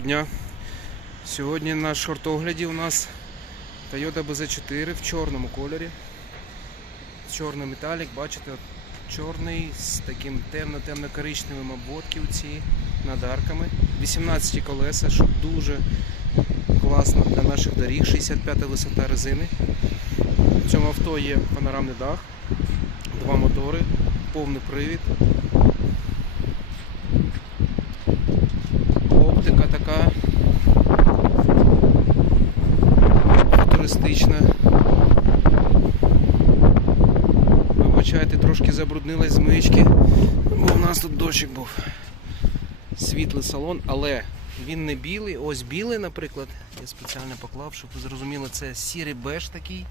Дня. Сьогодні на шортогляді у нас Toyota BZ4 в чорному кольорі. Чорний металік, бачите, чорний з таким темно-темно-коричневим обводківці над арками. 18 колеса, що дуже класно для наших доріг, 65 висота резини. В цьому авто є панорамний дах, два мотори, повний привід. Оптика така футуристична. Вибачайте, трошки забруднилась змички, бо в нас тут дощик був. Світлий салон, але він не білий. Ось білий, наприклад. Я спеціально поклав, щоб ви зрозуміли, це сірий беж такий.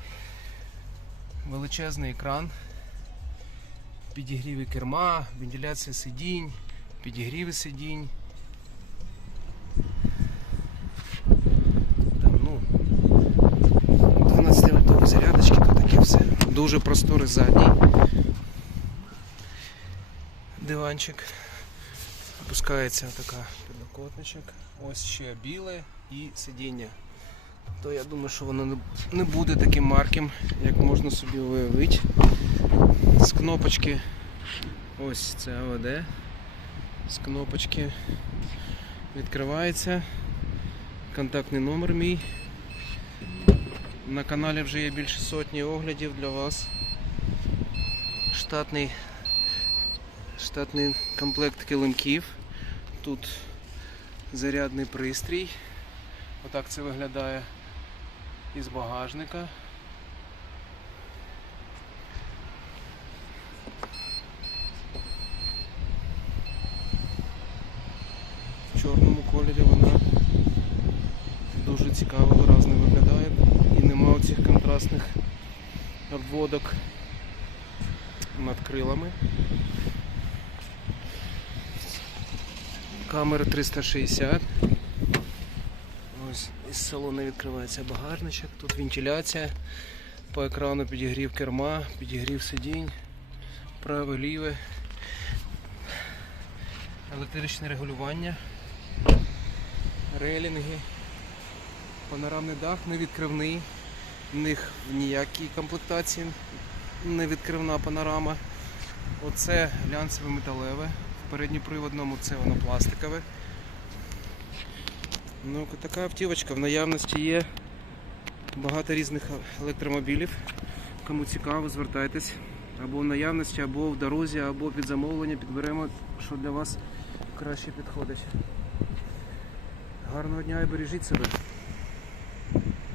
Величезний екран. Підігріви керма, вентиляція сидінь, підігріви сидінь. Дуже просторий задній. Диванчик. Опускається така підлокотничок. Ось ще біле і сидіння. То я думаю, що воно не- буде таким марким, як можна собі уявити. З кнопочки. Ось це АВД. З кнопочки відкривається. Контактний номер мій. На каналі вже є більше сотні оглядів для вас. Штатний, штатний комплект килимків. Тут зарядний пристрій. Отак це виглядає із багажника. В чорному кольорі вона дуже і нема контрастних обводок над крилами. Камера 360. Ось із салону відкривається багажничок, тут вентиляція, по екрану підігрів керма, підігрів сидінь, праве ліве, електричне регулювання, рейлінги. Панорамний дах не відкривний, в них в ніякій комплектації не відкривна панорама. Оце глянцеве металеве, в передньоприводному це воно пластикове. Ну, така автівочка в наявності є багато різних електромобілів. Кому цікаво, звертайтесь або в наявності, або в дорозі, або під замовлення підберемо, що для вас краще підходить. Гарного дня і бережіть себе.